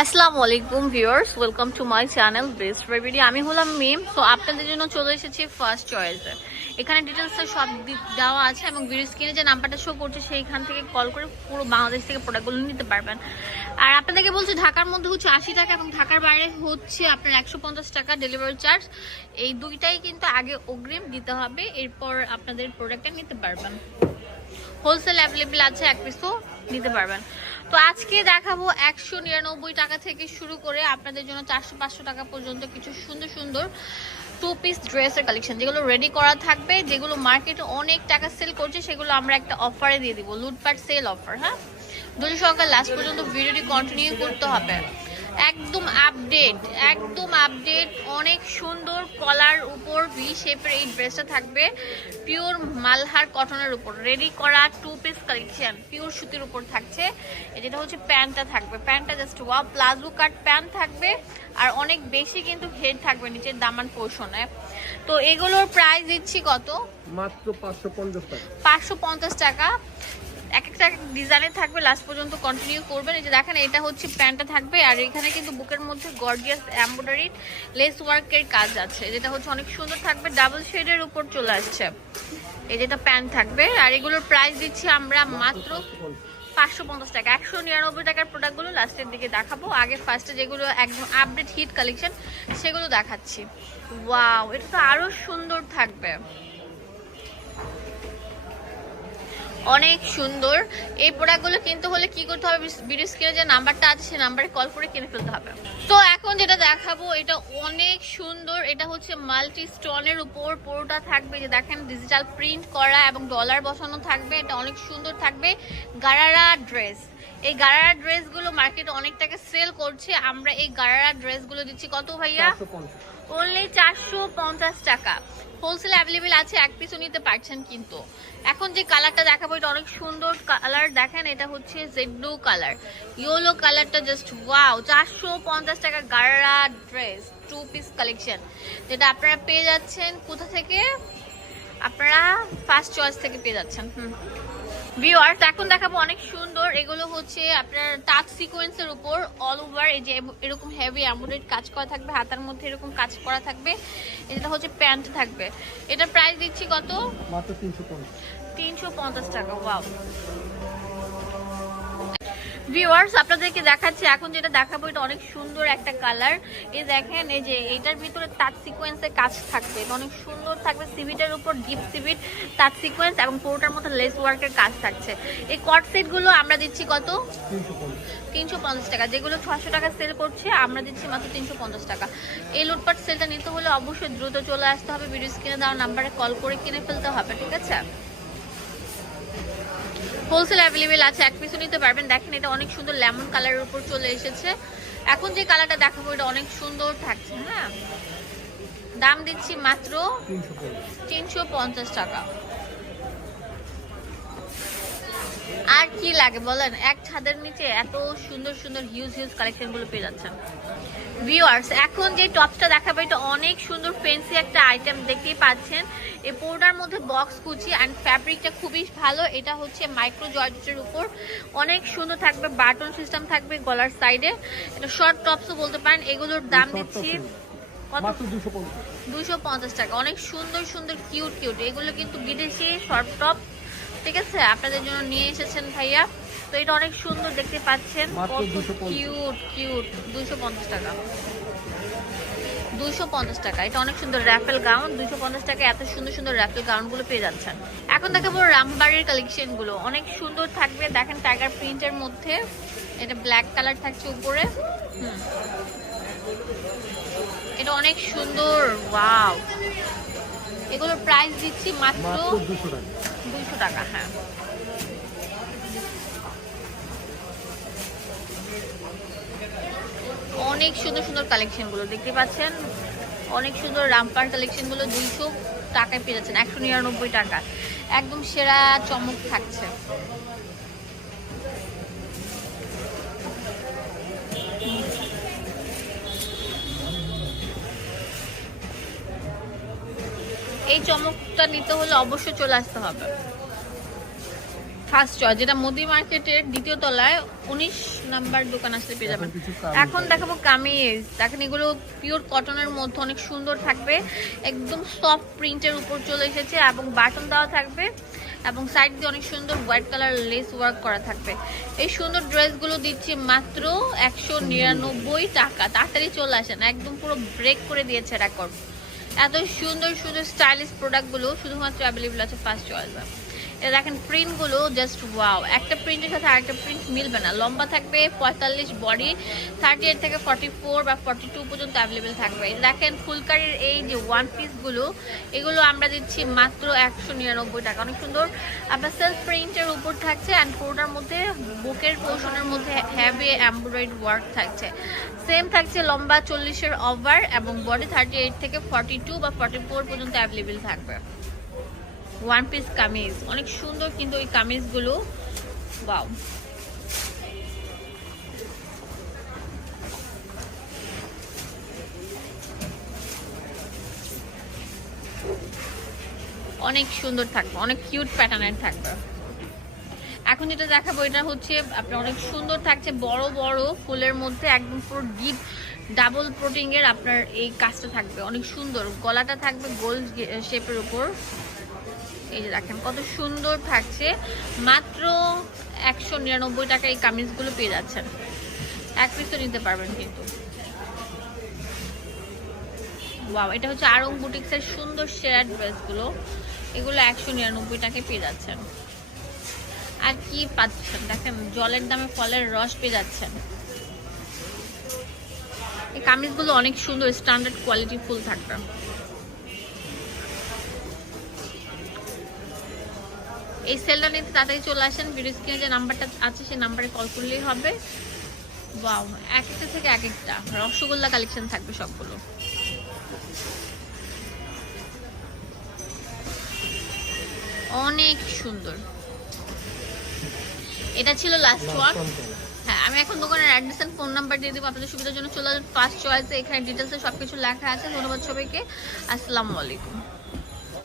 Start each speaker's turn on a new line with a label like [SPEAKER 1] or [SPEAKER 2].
[SPEAKER 1] আসসালামু আলাইকুম viewers welcome to my channel best রেভিডি আমি হলাম মিম তো আপনাদের জন্য চলে এসেছি ফার্স্ট চয়েসে এখানে ডিটেলসে সব দেওয়া আছে এবং ভিডিও স্ক্রিনে যে নাম্বারটা শো করছে, সেইখান থেকে কল করে পুরো বাংলাদেশ থেকে প্রোডাক্টগুলো নিতে পারবেন। আর আপনাদেরকে বলছি, ঢাকার মধ্যে হচ্ছে আশি টাকা এবং ঢাকার বাইরে হচ্ছে আপনার একশো পঞ্চাশ টাকা ডেলিভারি চার্জ এই দুইটাই কিন্তু আগে অগ্রিম দিতে হবে, এরপর আপনাদের প্রোডাক্টটা নিতে পারবেন। হোলসেল অ্যাভেলেবেল আছে এক পিসও নিতে পারবেন। তো আজকে দেখাবো একশো নিরানব্বই টাকা থেকে শুরু করে আপনাদের জন্য চারশো পাঁচশো টাকা পর্যন্ত কিছু সুন্দর সুন্দর টু পিস ড্রেসের কালেকশন যেগুলো রেডি করা থাকবে, যেগুলো মার্কেটে অনেক টাকা সেল করছে, সেগুলো আমরা একটা অফারে দিয়ে দিব। লুটপাট সেল অফার হ্যাঁ? দুটো সংখ্যা লাস্ট পর্যন্ত ভিডিওটি কন্টিনিউ করতে হবে। একদম আপডেট একদম আপডেট অনেক সুন্দর কলার উপর ভি শেপের এই ড্রেসটা থাকবে। পিওর মালহার কটনের উপর রেডি করা টু পিস কালেকশন পিওর সুতির উপর থাকছে। যেটা হচ্ছে প্যান্টটা থাকবে প্যান্টটা জাস্ট ওয়া প্লাজো কাট প্যান্ট থাকবে। আর অনেক বেশি কিন্তু হেড থাকবে নিচের দামান পোর্শনে তো এগুলোর প্রাইস দিচ্ছি কত?
[SPEAKER 2] মাত্র পাঁচশো পঞ্চাশ টাকা।
[SPEAKER 1] পাঁচশো পঞ্চাশ টাকা। এক একটা ডিজাইনে থাকবে লাস্ট পর্যন্ত কন্টিনিউ করবেন। এই যে দেখেন, এটা হচ্ছে প্যান্টটা থাকবে, আর এখানে কিন্তু বুকের মধ্যে গর্জিয়াস এমব্রয়ডারি লেস ওয়ার্কের কাজ আছে। যেটা হচ্ছে অনেক সুন্দর থাকবে ডাবল শেডের উপর চলে আসছে। এই যেটা প্যান্ট থাকবে, আর এগুলোর প্রাইস দিচ্ছি আমরা মাত্র পাঁচশো পঞ্চাশ টাকা। একশো নিরানব্বই টাকার প্রোডাক্টগুলো লাস্টের দিকে দেখাবো। আগে ফার্স্টে যেগুলো একদম আপডেট হিট কালেকশন সেগুলো দেখাচ্ছি। ওয়াও এটা তো আরও সুন্দর থাকবে। অনেক সুন্দর। এই প্রোডাক্টগুলো কিনতে হলে কি করতে হবে? ভিডিও স্ক্রিনে যে নাম্বারটা আছে সেই নাম্বারে কল করে কিনে ফেলতে হবে। তো এখন যেটা দেখাবো এটা অনেক সুন্দর। এটা হচ্ছে মাল্টি স্টোনের উপর পুরোটা থাকবে। যে দেখেন ডিজিটাল প্রিন্ট করা এবং ডলার বসানো থাকবে। এটা অনেক সুন্দর থাকবে। গারারা ড্রেস এই গারারা ড্রেসগুলো মার্কেটে অনেক টাকা সেল করছে। আমরা এই গারারা ড্রেসগুলো দিচ্ছি কত ভাইয়া? অনলি চারশো পঞ্চাশ টাকা। হোলসেল অ্যাভেলেবেল আছে, এক পিসও নিতে পারছেন কিন্তু। এখন যে কালারটা দেখাবো, এটা অনেক সুন্দর কালার দেখেন, এটা হচ্ছে জেড কালার ইয়েলো কালারটা জাস্ট ওয়াও চারশো পঞ্চাশ টাকা গাড়া ড্রেস টু পিস কালেকশন যেটা আপনারা পেয়ে যাচ্ছেন কোথা থেকে? আপনারা ফার্স্ট চয়েস থেকে পেয়ে যাচ্ছেন, হুম। ভিউয়ার্স এখন দেখাবো অনেক সুন্দর। এগুলো হচ্ছে আপনার টাচ সিকোয়েন্সের উপর অল ওভার এই যে এরকম হেভি এমব্রয়ডারি কাজ করা থাকবে হাতার মধ্যে এরকম কাজ করা থাকবে এটা হচ্ছে প্যান্ট থাকবে। এটা প্রাইস দিচ্ছি কত?
[SPEAKER 2] মাত্র তিনশো পঞ্চাশ।
[SPEAKER 1] টাকা ওয়াও ভিউয়ার্স আপনাদেরকে দেখাচ্ছি, এখন যেটা দেখাবো, এটা অনেক সুন্দর একটা কালার এই দেখেন, এই যে এটার ভিতরে টাচ সিকোয়েন্সের কাজ থাকবে। এটা অনেক সুন্দর থাকবে সিভিটের উপর ডিপ সিভিট টাচ সিকোয়েন্স এবং পুরোটার মতো লেস ওয়ার্কের কাজ থাকছে। এই কট সেটগুলো আমরা দিচ্ছি কত?
[SPEAKER 2] তিনশো পঞ্চাশ
[SPEAKER 1] টাকা। যেগুলো ছশো টাকা সেল করছে, আমরা দিচ্ছি মাত্র তিনশো পঞ্চাশ টাকা। এই লুটপাট সেলটা নিতে হলে অবশ্যই দ্রুত চলে আসতে হবে। ভিডিও স্ক্রিনে দেওয়া নাম্বারে কল করে কিনে ফেলতে হবে, ঠিক আছে? হোলসেল অ্যাভেলেবেল আছে এক পিসও নিতে পারবেন। দেখেন এটা অনেক সুন্দর লেমন কালারের উপর চলে এসেছে। এখন যে কালারটা দেখাবো এটা অনেক সুন্দর থাকছে হ্যাঁ? দাম দিচ্ছি মাত্র
[SPEAKER 2] তিনশো
[SPEAKER 1] তিনশো পঞ্চাশ টাকা। আর কি লাগে বলেন? এক ছাদের নিচে এত সুন্দর সুন্দর হিউজ হিউজ কালেকশনগুলো পেয়ে যাচ্ছেন। ভিউয়ার্স এখন যে টপটা দেখাবো এটা অনেক সুন্দর ফেন্সি একটা আইটেম দেখতেই পাচ্ছেন। এই পোর্টার মধ্যে বক্স কুচি অ্যান্ড ফ্যাব্রিকটা খুবই ভালো। এটা হচ্ছে মাইক্রো জর্জেটের উপর। অনেক সুন্দর থাকবে বাটন সিস্টেম থাকবে গলার সাইডে এটা শর্ট টপসও বলতে পারেন এগুলোর দাম দিচ্ছি
[SPEAKER 2] দুশো পঞ্চাশ।
[SPEAKER 1] টাকা। অনেক সুন্দর সুন্দর কিউট কিউট এগুলো কিন্তু বিদেশি শর্ট টপ ঠিক আছে? আপনাদের জন্য নিয়ে এসেছেন ভাইয়া। তো এটা অনেক সুন্দর দেখতে পাচ্ছেন।
[SPEAKER 2] মাত্র
[SPEAKER 1] কত
[SPEAKER 2] 250
[SPEAKER 1] কিউট কিউট। দুশো পঞ্চাশ টাকা। দুশো পঞ্চাশ টাকা। এটা অনেক সুন্দর র্যাফেল গাউন। দুশো পঞ্চাশ টাকা এত সুন্দর সুন্দর র্যাফেল গাউনগুলো পেয়ে যাচ্ছেন। এখন দেখাবো রামবাড়ির কালেকশনগুলো অনেক সুন্দর থাকবে। দেখেন টাইগার প্রিন্টের মধ্যে। এটা ব্ল্যাক কালার থাকছে উপরে। হুম। এটা অনেক সুন্দর। ওয়াও। এগুলোর প্রাইস দিচ্ছি মাত্র
[SPEAKER 2] দুশো টাকা।
[SPEAKER 1] টাকা হ্যাঁ। অনেক সুন্দর সুন্দর কালেকশনগুলো দেখতে পাচ্ছেন? অনেক সুন্দর রামপার কালেকশনগুলো দুইশো টাকায় পেয়েছেন একশো নিরানব্বই টাকা। একদম সেরা চমক থাকছে। এই চমকটা নিতে হলে অবশ্যই চলে আসতে হবে। ফার্স্ট চয়েস যেটা মোদি মার্কেটের দ্বিতীয় তলায় উনিশ নাম্বার দোকান আসলে পেয়ে যাবেন।
[SPEAKER 2] এখন
[SPEAKER 1] দেখাবো কামিজ। দেখেন এগুলো পিওর কটনের মধ্যে অনেক সুন্দর থাকবে। একদম সফট প্রিন্টের উপর চলে এসেছে এবং বাটন দেওয়া থাকবে এবং সাইড দিয়ে অনেক সুন্দর হোয়াইট কালার লেস ওয়ার্ক করা থাকবে। এই সুন্দর ড্রেসগুলো দিচ্ছি মাত্র একশো নিরানব্বই টাকা। তাড়াতাড়ি চলে আসেন একদম পুরো ব্রেক করে দিয়েছে রেকর্ড এত সুন্দর সুন্দর স্টাইলিশ প্রোডাক্টগুলো শুধুমাত্র অ্যাভেলেবল আছে ফার্স্ট চয়েস এটা দেখেন প্রিন্টগুলো জাস্ট ওয়াও একটা প্রিন্টের সাথে আরেকটা প্রিন্ট মিলবে না। লম্বা থাকবে পঁয়তাল্লিশ বডি থার্টি এইট থেকে ফর্টি ফোর বা ফর্টি টু পর্যন্ত অ্যাভেলেবেল থাকবে। দেখেন, ফুলকারির এই যে ওয়ান পিসগুলো এগুলো আমরা দিচ্ছি মাত্র একশো নিরানব্বই টাকা। অনেক সুন্দর। আপনার সেলফ প্রিন্টের উপর থাকছে অ্যান্ড পুরোটার মধ্যে, বুকের পোর্শনের মধ্যে হ্যাভি এমব্রয়েড ওয়ার্ক থাকছে। সেম থাকছে লম্বা চল্লিশের ওভার এবং বডি থার্টি এইট থেকে ফর্টি টু বা ফর্টি ফোর পর্যন্ত অ্যাভেলেবেল থাকবে। One piece kameez. অনেক সুন্দর কিন্তু ওই কামিজগুলো। বাও অনেক সুন্দর থাকবে, অনেক কিউট প্যাটার্নের থাকবে। এখন যেটা দেখাবো, এটা হচ্ছে আপনার অনেক সুন্দর থাকছে, বড় বড় ফুলের মধ্যে একদম পুরো ডিপ ডাবল প্রোটিং এর আপনার এই কাজটা থাকবে, অনেক সুন্দর। গলাটা থাকবে গোল শেপের উপর। এই যে দেখেন, কত সুন্দর থাকছে। মাত্র একশো নিরানব্বই টাকা এই কামিজগুলো পেয়ে যাচ্ছেন। এক পিসও নিতে পারবেন কিন্তু। ওয়াও এটা হচ্ছে আরং বুটিক্সের সুন্দর শেয়ার ড্রেসগুলো। এগুলো একশো নিরানব্বই টাকায় পেয়ে যাচ্ছেন। আর কি পাচ্ছেন? দেখেন, জলের দামে ফলের রস পেয়ে যাচ্ছেন। এই কামিজগুলো অনেক সুন্দর স্ট্যান্ডার্ড কোয়ালিটি ফুল থাকবে। এই সেলটা নিতে তাড়াতাড়ি চলে আসেন ভিডিও স্ক্রিনে যে নাম্বারটা আছে সেই নাম্বারে কল করলেই হবে। বাউ এক একটা থেকে এক একটা। রসগোল্লা কালেকশন থাকবে সবগুলো। অনেক সুন্দর। এটা ছিল লাস্ট ওয়ান হ্যাঁ আমি এখন দোকানের অ্যাড্রেস এন্ড ফোন নাম্বার দিয়ে দেবো আপনাদের সুবিধার জন্য চলে আসবেন ফার্স্ট চয়েসে এখানে ডিটেলসে সবকিছু লেখা আছে। ধন্যবাদ সবাইকে। আসসালামু আলাইকুম।